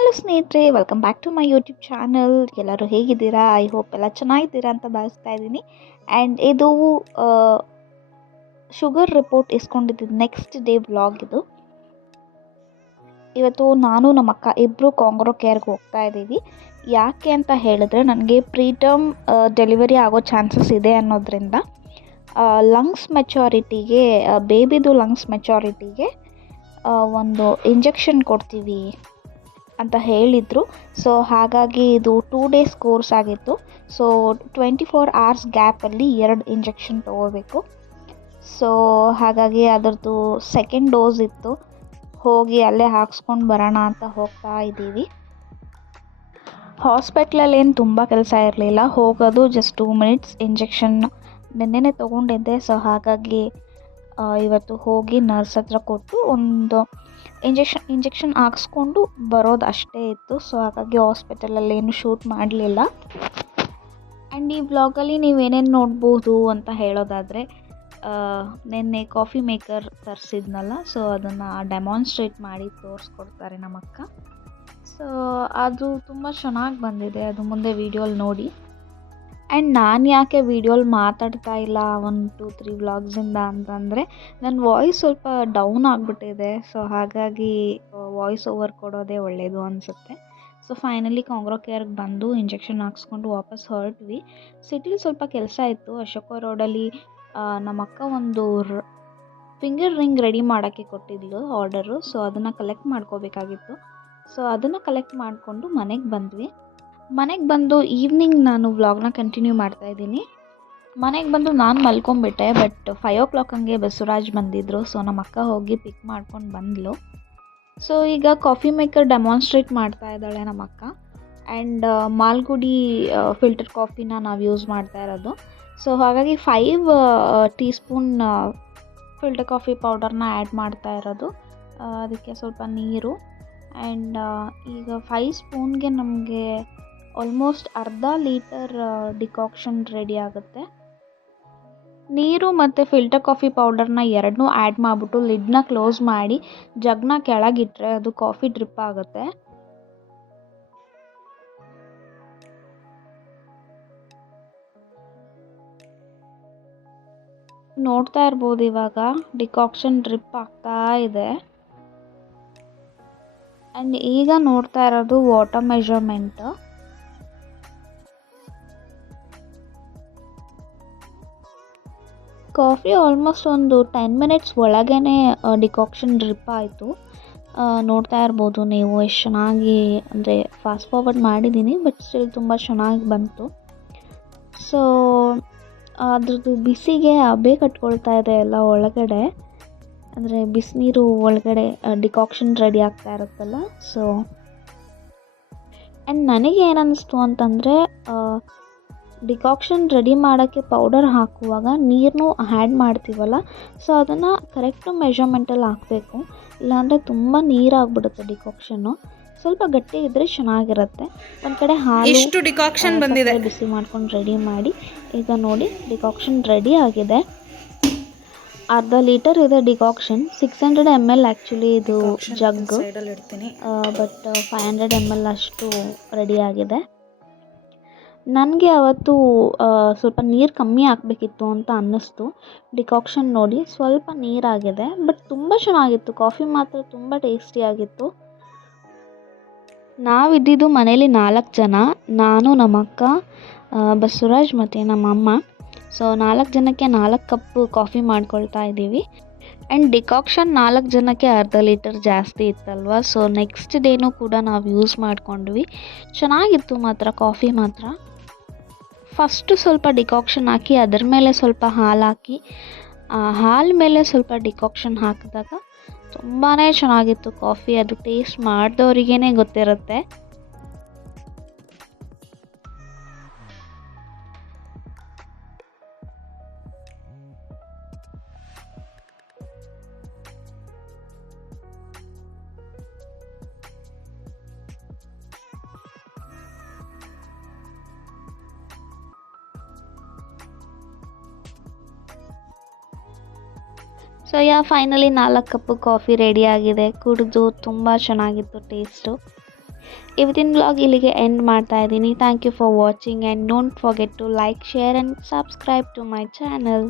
Hello ಸ್ನೇಹಿತರೆ welcome back to my YouTube channel ಎಲ್ಲರೂ ಹೇಗಿದ್ದೀರಾ? ಐ ಹೋಪ್ ಎಲ್ಲ ಚೆನ್ನಾಗಿದ್ದೀರಾ ಅಂತ ಭಾವಿಸ್ತಾ ಇದ್ದೀನಿ. ಆ್ಯಂಡ್ ಇದು ಶುಗರ್ ರಿಪೋರ್ಟ್ ಇಸ್ಕೊಂಡಿದ್ದು ನೆಕ್ಸ್ಟ್ ಡೇ ಬ್ಲಾಗ್ ಇದು. ಇವತ್ತು ನಾನು ನಮ್ಮ ಅಕ್ಕ ಇಬ್ಬರು ಕಾಂಗ್ರೋ ಕೇರ್ಗೆ ಹೋಗ್ತಾ ಇದ್ದೀವಿ. ಯಾಕೆ ಅಂತ ಹೇಳಿದ್ರೆ, ನನಗೆ ಪ್ರೀಟಮ್ ಡೆಲಿವರಿ ಆಗೋ ಚಾನ್ಸಸ್ ಇದೆ ಅನ್ನೋದ್ರಿಂದ ಲಂಗ್ಸ್ ಮೆಚೋರಿಟಿಗೆ ಬೇಬಿದು ಲಂಗ್ಸ್ ಮೆಚೋರಿಟಿಗೆ ಒಂದು ಇಂಜೆಕ್ಷನ್ ಕೊಡ್ತೀವಿ. ಅಂತ ಹೇಳಿದರು. ಸೊ ಹಾಗಾಗಿ ಇದು ಟೂ ಡೇಸ್ ಕೋರ್ಸ್ ಆಗಿತ್ತು. ಸೊ ಟ್ವೆಂಟಿ ಫೋರ್ ಅವರ್ಸ್ ಗ್ಯಾಪಲ್ಲಿ ಎರಡು ಇಂಜೆಕ್ಷನ್ ತೊಗೋಬೇಕು. ಸೊ ಹಾಗಾಗಿ ಅದರದ್ದು ಸೆಕೆಂಡ್ ಡೋಸ್ ಇತ್ತು. ಹೋಗಿ ಅಲ್ಲೇ ಹಾಕ್ಸ್ಕೊಂಡು ಬರೋಣ ಅಂತ ಹೋಗ್ತಾ ಇದ್ದೀವಿ. ಹಾಸ್ಪಿಟ್ಲಲ್ಲಿ ಏನು ತುಂಬ ಕೆಲಸ ಇರಲಿಲ್ಲ. ಹೋಗೋದು ಜಸ್ಟ್ ಟೂ ಮಿನಿಟ್ಸ್ ಇಂಜೆಕ್ಷನ್ ನಿನ್ನೆನೇ ತೊಗೊಂಡಿದ್ದೆ. ಸೊ ಹಾಗಾಗಿ ಇವತ್ತು ಹೋಗಿ ನರ್ಸ್ ಹತ್ರ ಕೊಟ್ಟು ಒಂದು ಇಂಜೆಕ್ಷನ್ ಇಂಜೆಕ್ಷನ್ ಹಾಕ್ಸ್ಕೊಂಡು ಬರೋದು ಅಷ್ಟೇ ಇತ್ತು. ಸೊ ಹಾಗಾಗಿ ಹಾಸ್ಪಿಟಲಲ್ಲಿ ಏನು ಶೂಟ್ ಮಾಡಲಿಲ್ಲ. ಆ್ಯಂಡ್ ಈ ವ್ಲಾಗಲ್ಲಿ ನೀವೇನೇನು ನೋಡ್ಬೋದು ಅಂತ ಹೇಳೋದಾದರೆ ನಿನ್ನೆ ಕಾಫಿ ಮೇಕರ್ ತರಿಸಿದ್ನಲ್ಲ ಸೊ ಅದನ್ನು ಡೆಮಾನ್ಸ್ಟ್ರೇಟ್ ಮಾಡಿ ತೋರಿಸ್ಕೊಡ್ತಾರೆ ನಮ್ಮಕ್ಕ. ಸೊ ಅದು ತುಂಬ ಚೆನ್ನಾಗಿ ಬಂದಿದೆ. ಅದು ಮುಂದೆ ವೀಡಿಯೋಲಿ ನೋಡಿ. ಆ್ಯಂಡ್ ನಾನು ಯಾಕೆ ವೀಡಿಯೋಲಿ ಮಾತಾಡ್ತಾ ಇಲ್ಲ ಒನ್ ಟು ತ್ರೀ ವ್ಲಾಗ್ಸಿಂದ ಅಂತಂದರೆ ನನ್ನ ವಾಯ್ಸ್ ಸ್ವಲ್ಪ ಡೌನ್ ಆಗಿಬಿಟ್ಟಿದೆ. ಸೊ ಹಾಗಾಗಿ ವಾಯ್ಸ್ ಓವರ್ ಕೊಡೋದೇ ಒಳ್ಳೆಯದು ಅನಿಸುತ್ತೆ. ಸೊ ಫೈನಲಿ ಕಾಂಗ್ರೋ ಕೇರ್ಗೆ ಬಂದು ಇಂಜೆಕ್ಷನ್ ಹಾಕ್ಸ್ಕೊಂಡು ವಾಪಸ್ ಹೊರಟ್ವಿ. ಸಿಟಿಲಿ ಸ್ವಲ್ಪ ಕೆಲಸ ಇತ್ತು. ಅಶೋಕ ರೋಡಲ್ಲಿ ನಮ್ಮ ಅಕ್ಕ ಒಂದು ಫಿಂಗರ್ ರಿಂಗ್ ರೆಡಿ ಮಾಡೋಕ್ಕೆ ಕೊಟ್ಟಿದ್ಲು ಆರ್ಡರು ಸೊ ಅದನ್ನು ಕಲೆಕ್ಟ್ ಮಾಡ್ಕೋಬೇಕಾಗಿತ್ತು. ಸೊ ಅದನ್ನು ಕಲೆಕ್ಟ್ ಮಾಡಿಕೊಂಡು ಮನೆಗೆ ಬಂದ್ವಿ. ಮನೆಗೆ ಬಂದು ಈವ್ನಿಂಗ್ ನಾನು ವ್ಲಾಗ್ನ ಕಂಟಿನ್ಯೂ ಮಾಡ್ತಾ ಇದ್ದೀನಿ. ಮನೆಗೆ ಬಂದು ನಾನು ಮಲ್ಕೊಂಬಿಟ್ಟೆ ಬಟ್ ಫೈವ್ ಓ ಕ್ಲಾಕ್ ಹಂಗೆ ಬಸವರಾಜ್ ಬಂದಿದ್ದರು ಸೊ ನಮ್ಮ ಅಕ್ಕ ಹೋಗಿ ಪಿಕ್ ಮಾಡ್ಕೊಂಡು ಬಂದಳು ಸೊ ಈಗ ಕಾಫಿ ಮೇಕರ್ ಡೆಮಾನ್ಸ್ಟ್ರೇಟ್ ಮಾಡ್ತಾ ಇದ್ದಾಳೆ ನಮ್ಮ ಅಕ್ಕ. ಆ್ಯಂಡ್ ಮಾಲ್ಗುಡಿ ಫಿಲ್ಟರ್ ಕಾಫಿನ ನಾವು ಯೂಸ್ ಮಾಡ್ತಾ ಇರೋದು. ಸೊ ಹಾಗಾಗಿ five teaspoon filter coffee ಪೌಡರ್ನ ಆ್ಯಡ್ ಮಾಡ್ತಾ ಇರೋದು. ಅದಕ್ಕೆ ಸ್ವಲ್ಪ ನೀರು. ಆ್ಯಂಡ್ ಈಗ ಫೈವ್ ಸ್ಪೂನ್ಗೆ ನಮಗೆ ಆಲ್ಮೋಸ್ಟ್ ಅರ್ಧ ಲೀಟರ್ ಡಿಕಾಕ್ಷನ್ ರೆಡಿ ಆಗುತ್ತೆ. ನೀರು ಮತ್ತು ಫಿಲ್ಟರ್ ಕಾಫಿ ಪೌಡರ್ನ ಎರಡನ್ನೂ ಆ್ಯಡ್ ಮಾಡಿಬಿಟ್ಟು ಲಿಡ್ನ ಕ್ಲೋಸ್ ಮಾಡಿ, ಜಗ್ನ ಕೆಳಗಿಟ್ರೆ ಅದು ಕಾಫಿ ಡ್ರಿಪ್ ಆಗುತ್ತೆ. ನೋಡ್ತಾ ಇರ್ಬೋದು ಇವಾಗ ಡಿಕಾಕ್ಷನ್ ಡ್ರಿಪ್ ಆಗ್ತಾ ಇದೆ. ಆ್ಯಂಡ್ ಈಗ ನೋಡ್ತಾ ಇರೋದು ವಾಟರ್ ಮೆಷರ್ಮೆಂಟ್ ಕಾಫಿ ಆಲ್ಮೋಸ್ಟ್ ಒಂದು ಟೆನ್ ಮಿನಿಟ್ಸ್ ಒಳಗೇ ಡಿಕಾಕ್ಷನ್ ಡ್ರಿಪ್ ಆಯಿತು. ನೋಡ್ತಾ ಇರ್ಬೋದು ನೀವು ಎಷ್ಟು ಚೆನ್ನಾಗಿ, ಅಂದರೆ ಫಾಸ್ಟ್ ಫಾರ್ವರ್ಡ್ ಮಾಡಿದ್ದೀನಿ ಬಟ್ ಸ್ಟಿಲ್ ತುಂಬ ಚೆನ್ನಾಗಿ ಬಂತು. ಸೊ ಅದ್ರದ್ದು ಬಿಸಿಗೆ ಹಬೆ ಕಟ್ಕೊಳ್ತಾ ಇದೆ ಎಲ್ಲ ಒಳಗಡೆ. ಅಂದರೆ ಬಿಸಿನೀರು ಒಳಗಡೆ ಡಿಕಾಕ್ಷನ್ ರೆಡಿ ಆಗ್ತಾ ಇರುತ್ತಲ್ಲ ಸೊ ಆ್ಯಂಡ್ ನನಗೆ ಏನನ್ನಿಸ್ತು ಅಂತಂದರೆ ಡಿಕಾಕ್ಷನ್ ರೆಡಿ ಮಾಡೋಕ್ಕೆ ಪೌಡರ್ ಹಾಕುವಾಗ ನೀರನ್ನು ಆ್ಯಡ್ ಮಾಡ್ತೀವಲ್ಲ? ಸೊ ಅದನ್ನು ಕರೆಕ್ಟು ಮೆಷರ್ಮೆಂಟಲ್ಲಿ ಹಾಕಬೇಕು. ಇಲ್ಲಾಂದರೆ ತುಂಬ ನೀರಾಗ್ಬಿಡುತ್ತೆ ಡಿಕಾಕ್ಷನ್ನು ಸ್ವಲ್ಪ ಗಟ್ಟಿ ಇದ್ದರೆ ಚೆನ್ನಾಗಿರುತ್ತೆ. ಒಂದು ಕಡೆ ಹಾಲು ಎಷ್ಟು ಡಿಕಾಕ್ಷನ್ ಬಂದಿದೆ. ಬಿಸಿ ಮಾಡ್ಕೊಂಡು ರೆಡಿ ಮಾಡಿ. ಈಗ ನೋಡಿ ಡಿಕಾಕ್ಷನ್ ರೆಡಿ ಆಗಿದೆ. ಅರ್ಧ ಲೀಟರ್ ಇದೆ decoction six hundred M L actually ಇದು jug but five hundred M L ಅಷ್ಟು ರೆಡಿ ಆಗಿದೆ. ನನಗೆ ಅವತ್ತು ಸ್ವಲ್ಪ ನೀರು ಕಮ್ಮಿ ಹಾಕಬೇಕಿತ್ತು ಅಂತ ಅನ್ನಿಸ್ತು. ಡಿಕಾಕ್ಷನ್ ನೋಡಿ, ಸ್ವಲ್ಪ ನೀರಾಗಿದೆ, ಬಟ್ ತುಂಬ ಚೆನ್ನಾಗಿತ್ತು. ಕಾಫಿ ಮಾತ್ರ ತುಂಬ ಟೇಸ್ಟಿಯಾಗಿತ್ತು ನಾವಿದ್ದಿದ್ದು ಮನೇಲಿ ನಾಲ್ಕು ಜನ, ನಾನು, ನಮ್ಮ ಅಕ್ಕ ಬಸವರಾಜ್ ಮತ್ತು ನಮ್ಮ ಅಮ್ಮ. ಸೊ ನಾಲ್ಕು ಜನಕ್ಕೆ ನಾಲ್ಕು ಕಪ್ ಕಾಫಿ ಮಾಡ್ಕೊಳ್ತಾ ಇದ್ದೀವಿ. ಆ್ಯಂಡ್ ಡಿಕಾಕ್ಷನ್ ನಾಲ್ಕು ಜನಕ್ಕೆ ಅರ್ಧ ಲೀಟರ್ ಜಾಸ್ತಿ ಇತ್ತಲ್ವ? ಸೊ ನೆಕ್ಸ್ಟ್ ಡೇನೂ ಕೂಡ ನಾವು ಯೂಸ್ ಮಾಡ್ಕೊಂಡ್ವಿ. ಚೆನ್ನಾಗಿತ್ತು ಮಾತ್ರ, ಕಾಫಿ ಮಾತ್ರ. ಫಸ್ಟು ಸ್ವಲ್ಪ ಡಿಕಾಕ್ಷನ್ ಹಾಕಿ, ಅದರ ಮೇಲೆ ಸ್ವಲ್ಪ ಹಾಲು ಹಾಕಿ ಹಾಲು ಮೇಲೆ ಸ್ವಲ್ಪ ಡಿಕಾಕ್ಷನ್ ಹಾಕಿದಾಗ ತುಂಬಾ ಚೆನ್ನಾಗಿತ್ತು ಕಾಫಿ. ಅದು ಟೇಸ್ಟ್ ಮಾಡಿದವ್ರಿಗೇ ಗೊತ್ತಿರುತ್ತೆ. ಸೊ ಯಾ ಫೈನಲಿ ನಾಲ್ಕು ಕಪ್ಪು ಕಾಫಿ ರೆಡಿ ಆಗಿದೆ. ಕುಡಿದು ತುಂಬ ಚೆನ್ನಾಗಿತ್ತು ಟೇಸ್ಟು ಇವತ್ತಿನ ಬ್ಲಾಗ್ ಇಲ್ಲಿಗೆ ಎಂಡ್ ಮಾಡ್ತಾ ಇದ್ದೀನಿ. Thank you for watching and don't forget to like share and subscribe to my channel